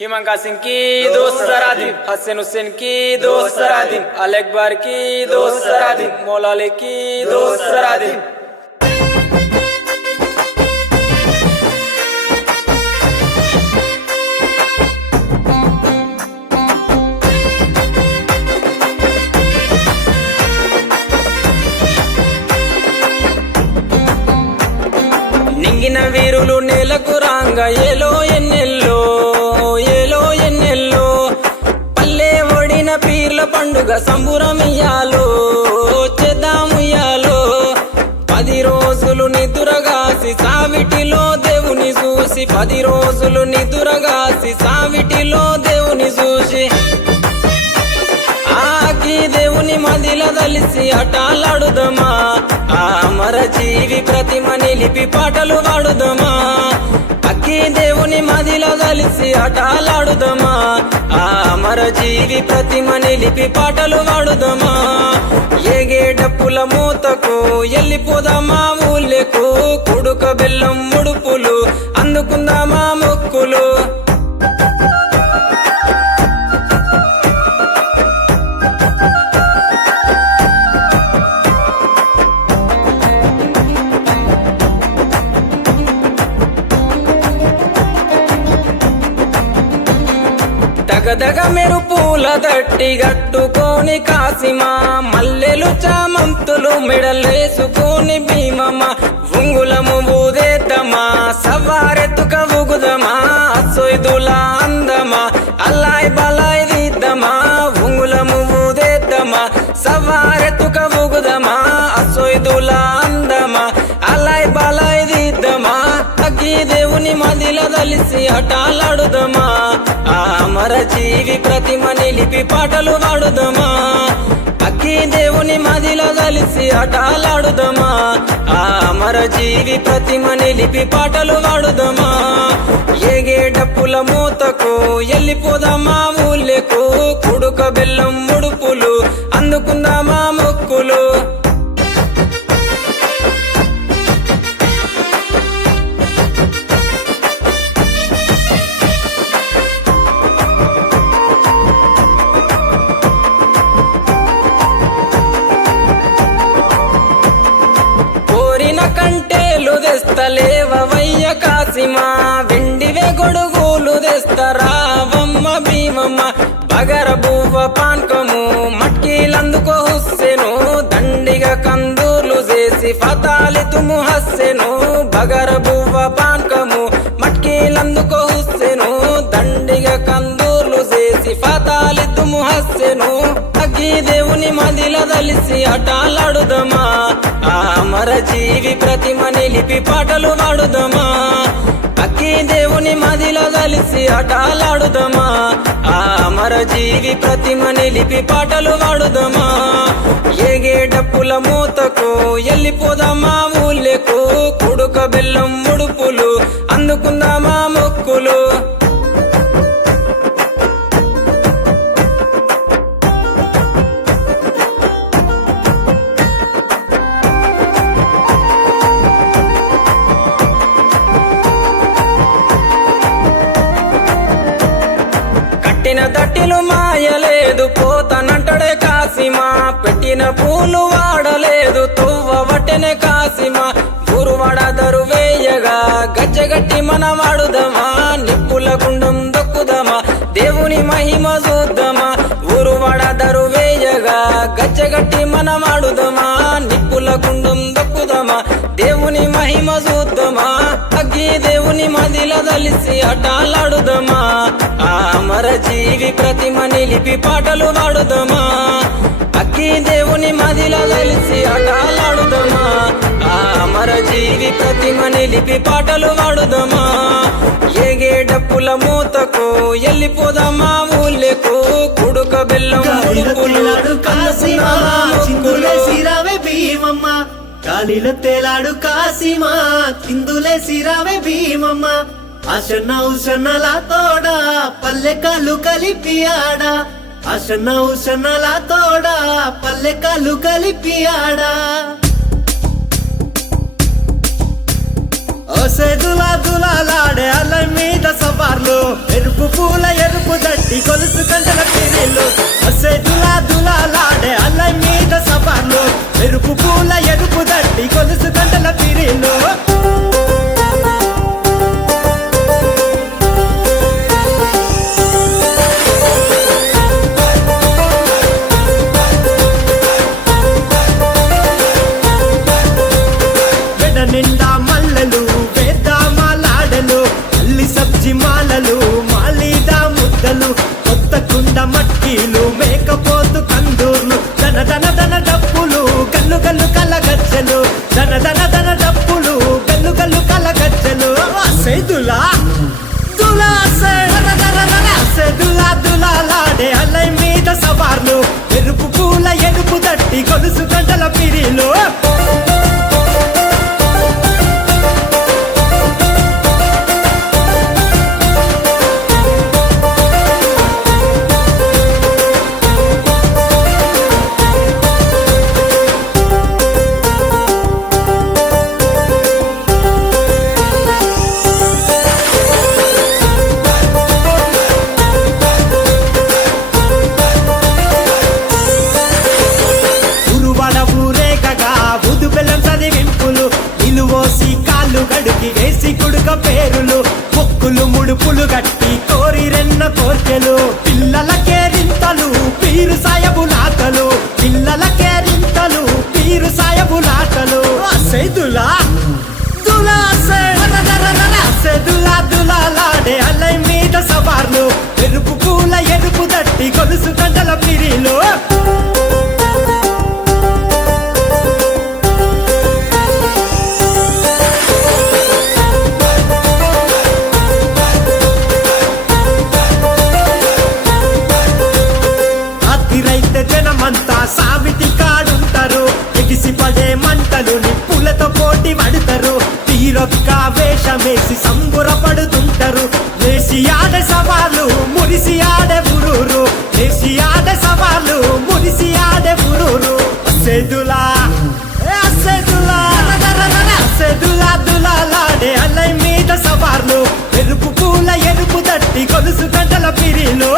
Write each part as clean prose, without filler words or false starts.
हिमंका सिंह की दोस्त सरादिन, हसन हुसैन की दोस्त सरादिन, अल अकबर की दोस्त सरादिन, मौला अली की दोस्त सरादिन। నింగిన వీరులు నేలకు రాంగ ఏలో ఎన్నెల్లో ఏలో ఎన్నెల్లో పల్లె ఒడిన పీర్ల పండుగ సంబురమియాలో చేద్దాముయ్యాలో 10 రోజులు నిదురగాసి సావిటిలో దేవుని చూసి 10 రోజులు నిదురగాసి సావిటిలో దేవుని చూసి ఆకి దేవుని మదిల దలిసి అటాలాడుదమా ఆ అమర జీవి ప్రతిమ నిలిపి పాటలు పాడుదమా అక్కి దేవుని మదిల దలిసి అటాలాడుదమా ఆ అమర జీవి ప్రతిమ నిలిపి పాటలు పాడుదమా ఏగే డప్పుల మూతకు ఎల్లిపోదామా ఊళ్ళకు కుడుక బెల్లం ముడుపులు అందుకుందామా మొక్కులు దగదగ మెరుపుల దట్టి గట్టుకోని కాసిమా మల్లెలు చామంతులు మెడలేసుకొని భీమమ్మ ఉంగులము ఊదేద్దమా సవారెత్తుక ఊగుదమా సొయ్దుల అందమా అల్లాయ్ బలాయ్ దిద్దమా ఉంగులము ఊదేద్దమా సవారెత్తుక ఊగుదమా సొయ్దుల అందమా అల్లాయ్ బలాయ్ దిద్దమా అగ్గి దేవుని మదిల దలిసి అటాలాడుదమా ఆ అమర జీవి ప్రతిమ నిలిపి పాటలు పాడుదమా అక్కి దేవుని మదిల దలిసి అటాలాడుదమా ఆ అమర జీవి ప్రతిమ నిలిపి పాటలు పాడుదమా ఏగే డప్పుల మూతకు ఎల్లిపోదామా ఊళ్ళకు కుడుక బెల్లం ముడుపులు అందుకుందామా మొక్కులు కంటేలు తెస్తలేవయ్య కాసిమా వెండివే గొడుగులు తెస్తరావమ్మ భీమమ్మ బగర బువ్వ పాన్కము మట్కీలందుకో హుస్సెను దండిగా కందూర్లు చేసి ఫతాలి తుము హస్సెను బగర బువ్వ పాన్కము మట్కీలందుకో హుస్సెను దండిగా కందూర్లు చేసి ఫతాలి తుము హస్సెను అగ్గి దేవుని మదిల దలిసి అటాలాడుదమా ఆ అమర జీవి ప్రతిమ నిలిపి పాటలు పాడుదమా అక్కి దేవుని మదిల దలిసి అటాలాడుదమా ఆ అమర జీవి ప్రతిమ నిలిపి పాటలు పాడుదమా ఏగే డప్పుల మూతకు ఎల్లిపోదామా ఊళ్ళకు కుడుక బెల్లం ముడుపులు అందుకుందామా మొక్కులు పెట్టిన తట్టిలు మాయలేదు పోతనంటడే కాసిమా పెట్టిన పూలు వాడలేదు తువ్వ వట్టెనే కాసిమా గురువాడ దరువేయగా గజ్జగట్టి మన వాడుదమా నిప్పుల గుండం దొక్కుదమా దేవుని మహిమ చూద్దామా గురువాడ దరువేయగా గజ్జగట్టి మన వాడుదమా నిప్పుల గుండం దొక్కుదమా దేవుని మహిమ చూద్దామా అగ్గి దేవుని మదిల దలిసి అటాలాడుదమా ఆ అమర జీవి ప్రతిమ నిలిపి పాటలు పాడుదమా అక్కి దేవుని మదిల దలిసి అటాలాడుదమా ఆ అమర జీవి ప్రతిమ నిలిపి పాటలు పాడుదమా ఏగే డప్పుల మూతకు ఎల్లిపోదామా ఊళ్ళకు కుడుక బెల్లం ముడుపులు భీమమ్మ గాలిలో తేలాడు కాసిమా కిందులేసి రావే భీమమ్మ అశన్న ఉషన్నలా తోడా పల్లె కాళ్ళు కలిపి ఆడా అశన్న ఉషన్నలా తోడా పల్లె కాళ్ళు కలిపి ఆడా ఓసే దులా దులాలాడే అల్ల మీద సవార్ సవార్లు ఎరుపు పూల ఎరుపు దట్టి గొలుసు గంటల పిరిలు అసే దులా దులాలాడే అల్లై మీద సవార్లు ఎరుపు పూల ఎరుపు దట్టి గొలుసు గంటల పిరిలు నిండా మల్లెలు వేద్దామాలాడలు అల్లి సబ్జి మాలలు మాలీదా ముద్దలు కొత్త కుండ మట్టీలు మేకపోతు కందూర్లు దన దన దన డప్పులు గల్లు గల్లు కలగచ్చలు దన దన దన డప్పులు గల్లు గల్లు కలగచ్చలు సేదులా దులా సేదులా దులాలాడే అల్లై మీద సవార్లు ఎరుపు పూల ఎరుపు దట్టి గొలుసు గంటల పిరిలు గడికి వేసి కుడుక పేరులు మొక్కులు ముడుపులు గట్టి కోరి రెన్న కోర్కెలు పిల్లల కేరింతలు పీరు సాయబులాటలు పిల్లల కేరింతలు పీరు సాయబులాటలు సేదులా దులా సేదులా దులాలాడే అల్లై మీద సవార్లు ఎరుపు పూల ఎరుపు దట్టి గొలుసు గంటల పిరిలు జనమంతా సావిటి కాడుంటారు ఎగిసి పడే మంటలు నిప్పులతో పోటీ పడతారు తీరొక్క వేషమేసి సంబురపడుతుంటారు లేసి ఆడే సవాలు మురిసి ఆడే బురూరు లేసి ఆడే సవాలు మురిసి ఆడే బురూరు సేదులా సేదులా దులాలాడే అల్లై మీద సవార్లు ఎరుపు పూల ఎరుపు దట్టి గొలుసు గంటల పిరిలు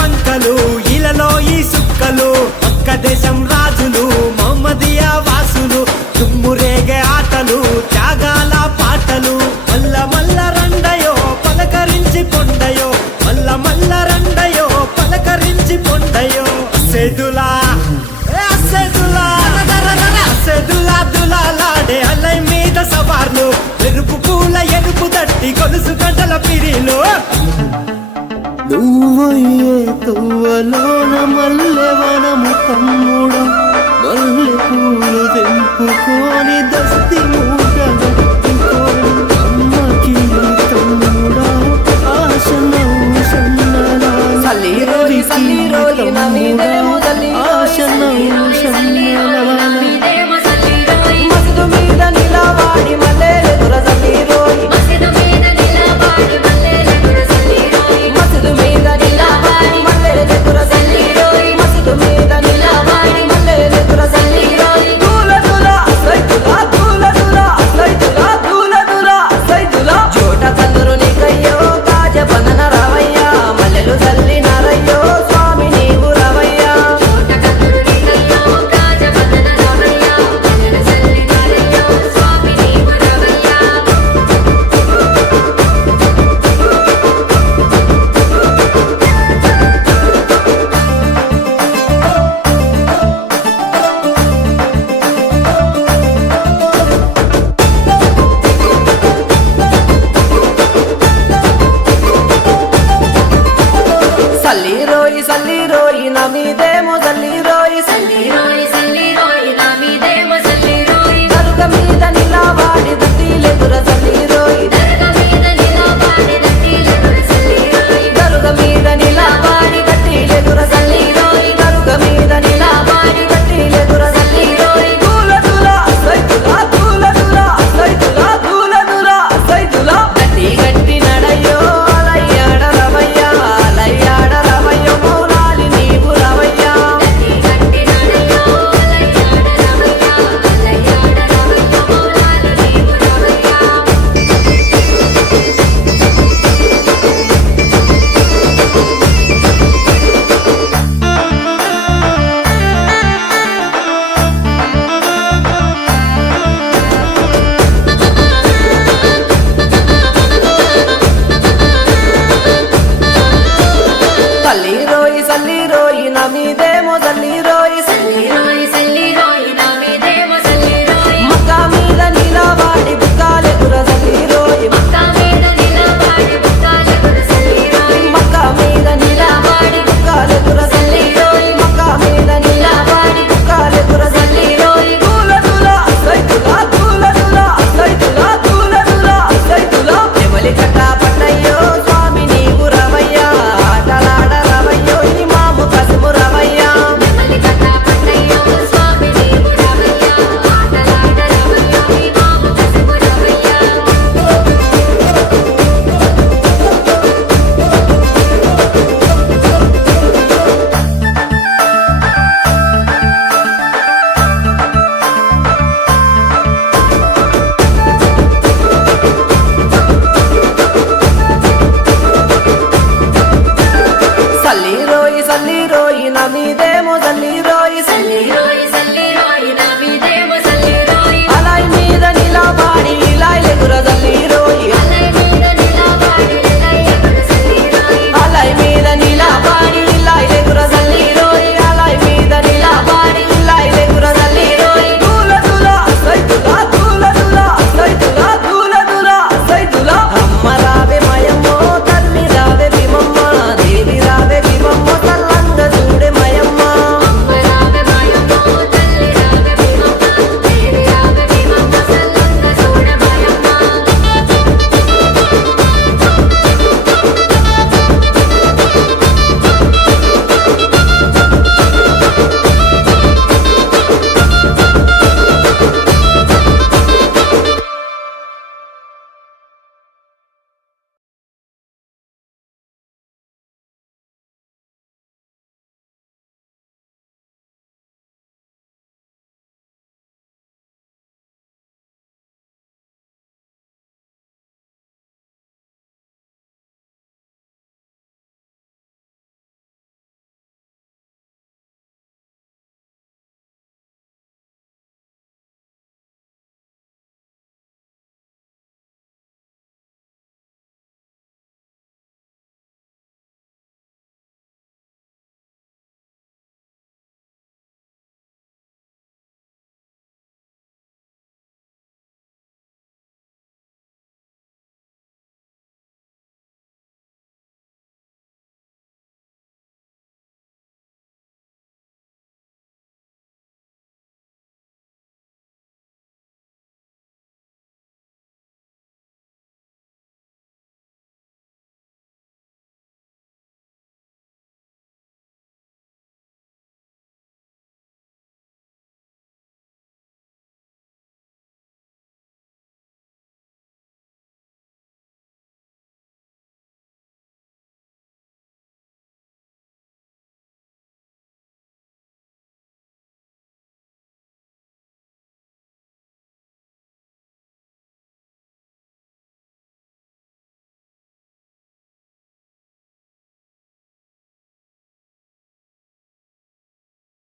వంకలు ఇలలో ఈ సుక్కలు ఒక్క దేశం రాజులు మహమ్మదియా వాసులు తుమ్మురేగే ఆటలు త్యాగాల పాటలు మల్ల మల్ల రండయో పలకరించి పొండయో మల్ల మల్ల రండయో పలకరించి పొండయో సేదులా సేదులా దులాలాడే అల్లై మీద సవార్లు ఎరుపు పూల ఎరుపు దట్టి గొలుసు గంటల పిరిలు నువ్వయ్యే తవ్వలోన మల్లె వనము తమ్ముడు మల్లె పూలు తెంపుకొని దస్తి